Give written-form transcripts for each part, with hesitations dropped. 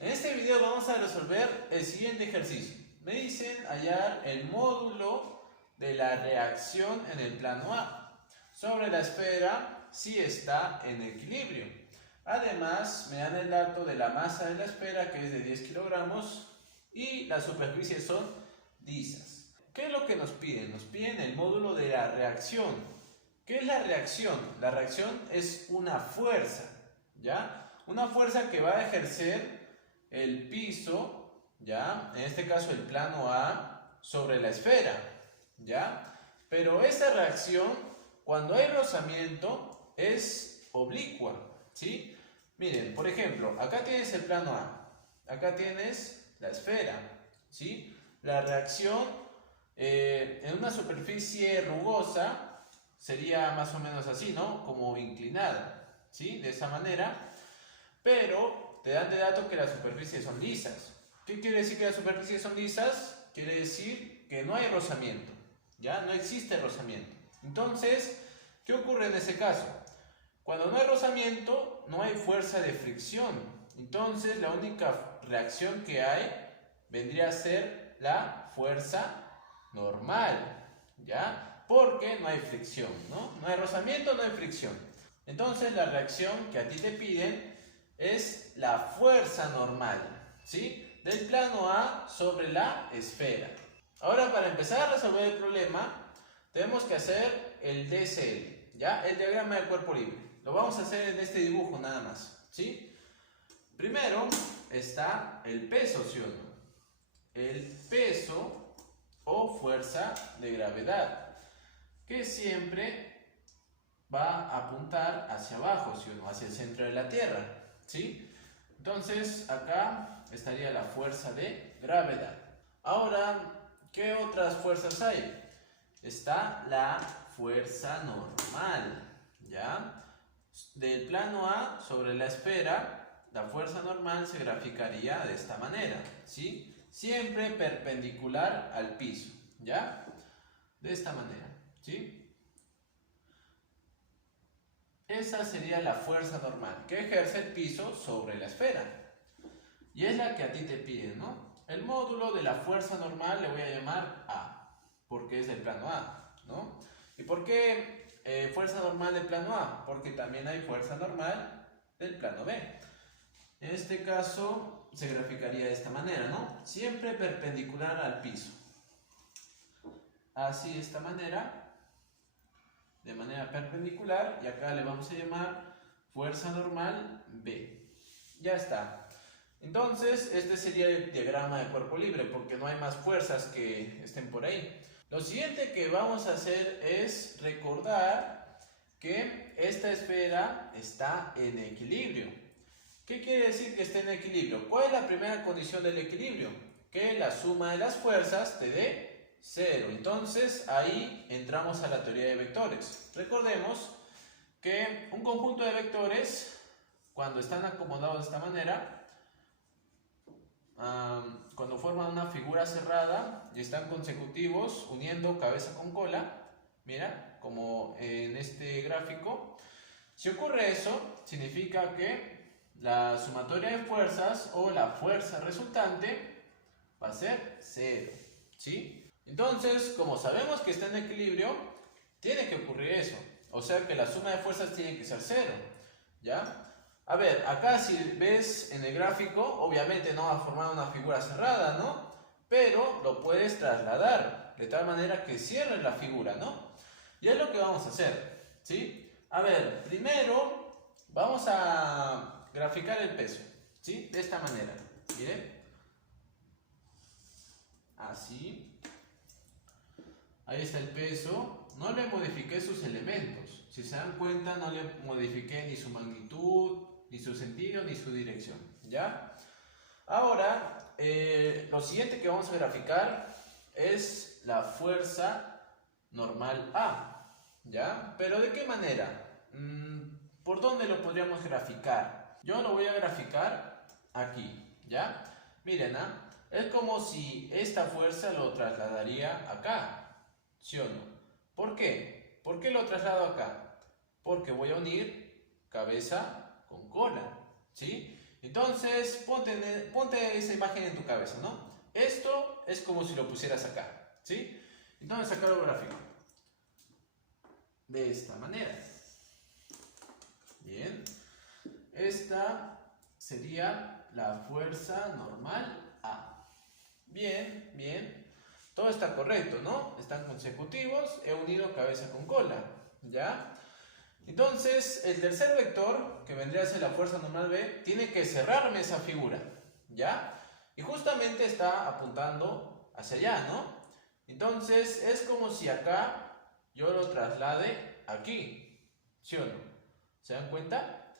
En este video vamos a resolver el siguiente ejercicio. Me dicen hallar el módulo de la reacción en el plano A sobre la esfera si está en equilibrio. Además, me dan el dato de la masa de la esfera, que es de 10 kilogramos, y las superficies son lisas. ¿Qué es lo que nos piden? Nos piden el módulo de la reacción. ¿Qué es la reacción? La reacción es una fuerza, ¿ya? Una fuerza que va a ejercer el piso, ¿ya? En este caso el plano A sobre la esfera, ¿ya? Pero esta reacción, cuando hay rozamiento, es oblicua, ¿sí? Miren, por ejemplo, acá tienes el plano A, acá tienes la esfera, ¿sí? La reacción en una superficie rugosa sería más o menos así, ¿no? Como inclinada, ¿sí? De esa manera, pero te dan de dato que las superficies son lisas. ¿Qué quiere decir que las superficies son lisas? Quiere decir que no hay rozamiento, ¿ya? No existe rozamiento. Entonces, ¿qué ocurre en ese caso? Cuando no hay rozamiento, no hay fuerza de fricción. Entonces, la única reacción que hay vendría a ser la fuerza normal, ¿ya? Porque no hay fricción, ¿no? No hay rozamiento, no hay fricción. Entonces, la reacción que a ti te piden es la fuerza normal, ¿sí? Del plano A sobre la esfera. Ahora, para empezar a resolver el problema, tenemos que hacer el DCL, ¿ya? El diagrama del cuerpo libre. Lo vamos a hacer en este dibujo nada más, ¿sí? Primero está el peso, ¿sí o no? El peso o fuerza de gravedad, que siempre va a apuntar hacia abajo, ¿sí o no? Hacia el centro de la Tierra, ¿sí? Entonces, acá estaría la fuerza de gravedad. Ahora, ¿qué otras fuerzas hay? Está la fuerza normal, ¿ya? Del plano A sobre la esfera, la fuerza normal se graficaría de esta manera, ¿sí? Siempre perpendicular al piso, ¿ya? De esta manera, ¿sí? Esa sería la fuerza normal que ejerce el piso sobre la esfera. Y es la que a ti te piden, ¿no? El módulo de la fuerza normal le voy a llamar A, porque es del plano A, ¿no? ¿Y por qué fuerza normal del plano A? Porque también hay fuerza normal del plano B. En este caso se graficaría de esta manera, ¿no? Siempre perpendicular al piso. Así, de esta manera, de manera perpendicular, y acá le vamos a llamar fuerza normal B. Ya está. Entonces, este sería el diagrama de cuerpo libre, porque no hay más fuerzas que estén por ahí. Lo siguiente que vamos a hacer es recordar que esta esfera está en equilibrio. ¿Qué quiere decir que esté en equilibrio? ¿Cuál es la primera condición del equilibrio? Que la suma de las fuerzas te dé 0. Entonces, ahí entramos a la teoría de vectores. Recordemos que un conjunto de vectores, cuando están acomodados de esta manera, cuando forman una figura cerrada y están consecutivos uniendo cabeza con cola, mira, como en este gráfico, si ocurre eso, significa que la sumatoria de fuerzas o la fuerza resultante va a ser 0, ¿sí? Entonces, como sabemos que está en equilibrio, tiene que ocurrir eso, o sea que la suma de fuerzas tiene que ser 0, ¿ya? A ver, acá si ves en el gráfico, obviamente no va a formar una figura cerrada, ¿no? Pero lo puedes trasladar de tal manera que cierre la figura, ¿no? Y es lo que vamos a hacer, ¿sí? A ver, primero vamos a graficar el peso, ¿sí? De esta manera, miren. Así. Ahí está el peso. No le modifiqué sus elementos. Si se dan cuenta, no le modifiqué ni su magnitud, ni su sentido, ni su dirección, ¿ya? Ahora, lo siguiente que vamos a graficar es la fuerza normal A, ¿ya? Pero ¿de qué manera? ¿Por dónde lo podríamos graficar? Yo lo voy a graficar aquí, ¿ya? Miren, es como si esta fuerza lo trasladaría acá, ¿sí o no? ¿Por qué? ¿Por qué lo traslado acá? Porque voy a unir cabeza con cola, ¿sí? Entonces, ponte esa imagen en tu cabeza, ¿no? Esto es como si lo pusieras acá, ¿sí? Entonces acá lo gráfico. De esta manera. Bien. Esta sería la fuerza normal A. Bien, bien. Todo está correcto, ¿no? Están consecutivos. He unido cabeza con cola. ¿Ya? Entonces, el tercer vector, que vendría a ser la fuerza normal B, tiene que cerrarme esa figura. ¿Ya? Y justamente está apuntando hacia allá, ¿no? Entonces, es como si acá yo lo traslade aquí. ¿Sí o no? ¿Se dan cuenta?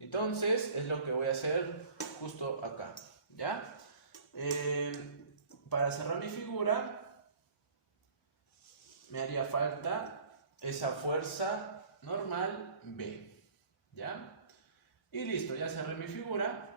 Entonces, es lo que voy a hacer justo acá. ¿Ya? Para cerrar mi figura, me haría falta esa fuerza normal B. ¿Ya? Y listo, ya cerré mi figura.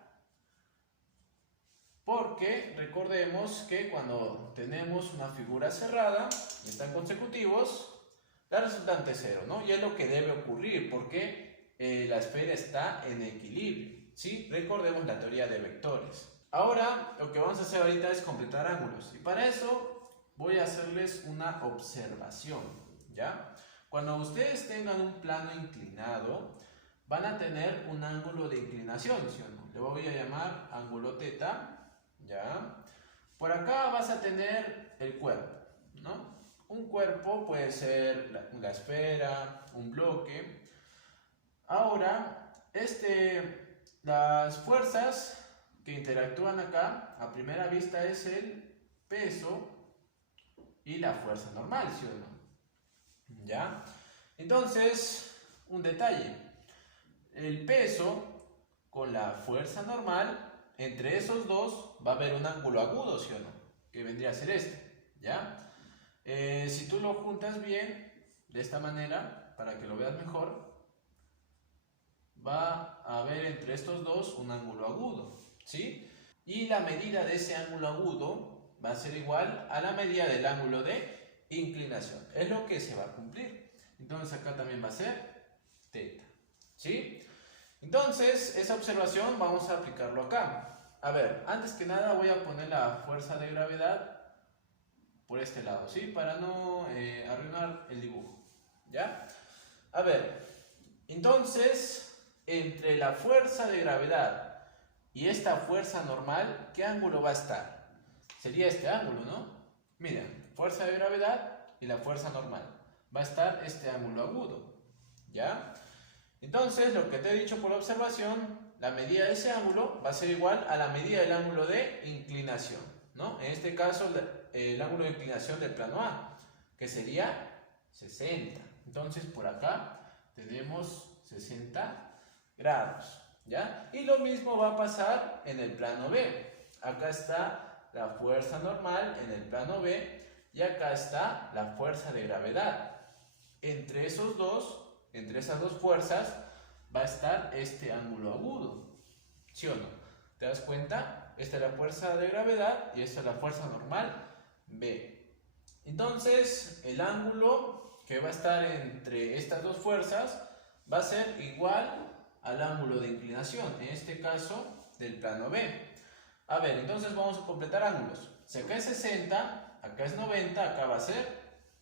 Porque recordemos que cuando tenemos una figura cerrada y están consecutivos, la resultante es 0, ¿no? Y es lo que debe ocurrir porque la esfera está en equilibrio, ¿sí? Recordemos la teoría de vectores. Ahora lo que vamos a hacer ahorita es completar ángulos. Y para eso voy a hacerles una observación, ¿ya? Cuando ustedes tengan un plano inclinado, van a tener un ángulo de inclinación, ¿sí o no? Le voy a llamar ángulo teta. ¿Ya? Por acá vas a tener el cuerpo, ¿no? Un cuerpo puede ser la esfera, un bloque. Ahora, las fuerzas que interactúan acá, a primera vista es el peso y la fuerza normal, ¿sí o no? ¿Ya? Entonces, un detalle. El peso con la fuerza normal, entre esos dos va a haber un ángulo agudo, ¿sí o no? Que vendría a ser este, ¿ya? Si tú lo juntas bien, de esta manera, para que lo veas mejor, va a haber entre estos dos un ángulo agudo, ¿sí? Y la medida de ese ángulo agudo va a ser igual a la medida del ángulo de inclinación. Es lo que se va a cumplir. Entonces acá también va a ser teta, ¿sí? Entonces, esa observación vamos a aplicarlo acá. A ver, antes que nada voy a poner la fuerza de gravedad por este lado, ¿sí? Para no arruinar el dibujo, ¿ya? A ver, entonces, entre la fuerza de gravedad y esta fuerza normal, ¿qué ángulo va a estar? Sería este ángulo, ¿no? Miren, fuerza de gravedad y la fuerza normal. Va a estar este ángulo agudo, ¿ya? Entonces, lo que te he dicho por observación, la medida de ese ángulo va a ser igual a la medida del ángulo de inclinación, ¿no? En este caso, el ángulo de inclinación del plano A, que sería 60. Entonces, por acá tenemos 60 grados, ¿ya? Y lo mismo va a pasar en el plano B. Acá está la fuerza normal en el plano B y acá está la fuerza de gravedad. Entre esas dos fuerzas va a estar este ángulo agudo, ¿sí o no? ¿Te das cuenta? Esta es la fuerza de gravedad y esta es la fuerza normal B. Entonces, el ángulo que va a estar entre estas dos fuerzas va a ser igual al ángulo de inclinación, en este caso del plano B. A ver, entonces vamos a completar ángulos. Si acá es 60, acá es 90, acá va a ser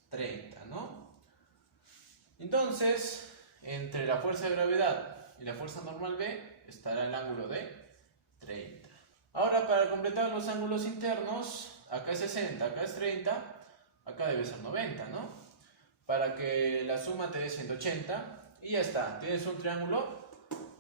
30, ¿no? Entonces, entre la fuerza de gravedad y la fuerza normal B estará el ángulo de 30. Ahora, para completar los ángulos internos, acá es 60, acá es 30, acá debe ser 90, ¿no? Para que la suma te dé 180 y ya está, tienes un triángulo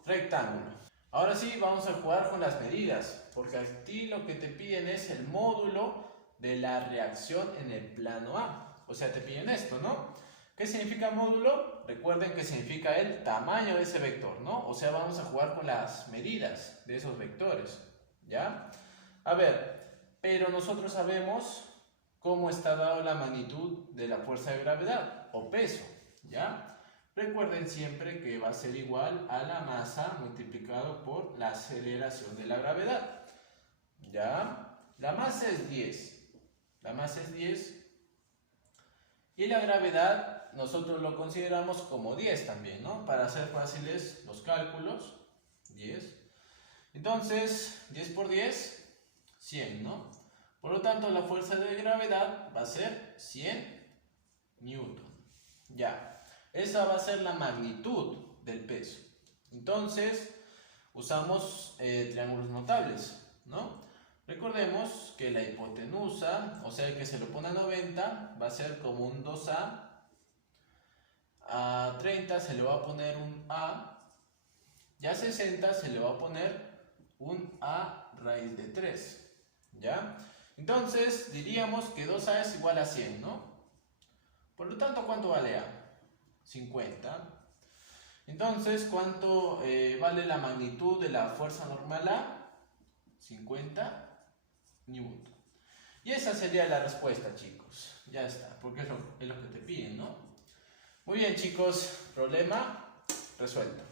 rectángulo. Ahora sí, vamos a jugar con las medidas, porque a ti lo que te piden es el módulo de la reacción en el plano A. O sea, te piden esto, ¿no? ¿Qué significa módulo? Recuerden que significa el tamaño de ese vector, ¿no? O sea, vamos a jugar con las medidas de esos vectores, ¿ya? A ver, pero nosotros sabemos cómo está dado la magnitud de la fuerza de gravedad o peso, ¿ya? Recuerden siempre que va a ser igual a la masa multiplicado por la aceleración de la gravedad, ¿ya? La masa es 10, la masa es 10 y la gravedad nosotros lo consideramos como 10 también, ¿no? Para hacer fáciles los cálculos, 10. Entonces, 10 por 10, 100, ¿no? Por lo tanto, la fuerza de gravedad va a ser 100 newton. Ya, esa va a ser la magnitud del peso. Entonces, usamos triángulos notables, ¿no? Recordemos que la hipotenusa, o sea, el que se lo pone a 90, va a ser como un 2a. A 30 se le va a poner un a. Y a 60 se le va a poner un a raíz de 3. ¿Ya? Entonces, diríamos que 2a es igual a 100, ¿no? Por lo tanto, ¿cuánto vale a? 50. Entonces, ¿cuánto vale la magnitud de la fuerza normal a? 50 newton. Y esa sería la respuesta, chicos. Ya está, porque es lo que te piden, ¿no? Muy bien, chicos, problema resuelto.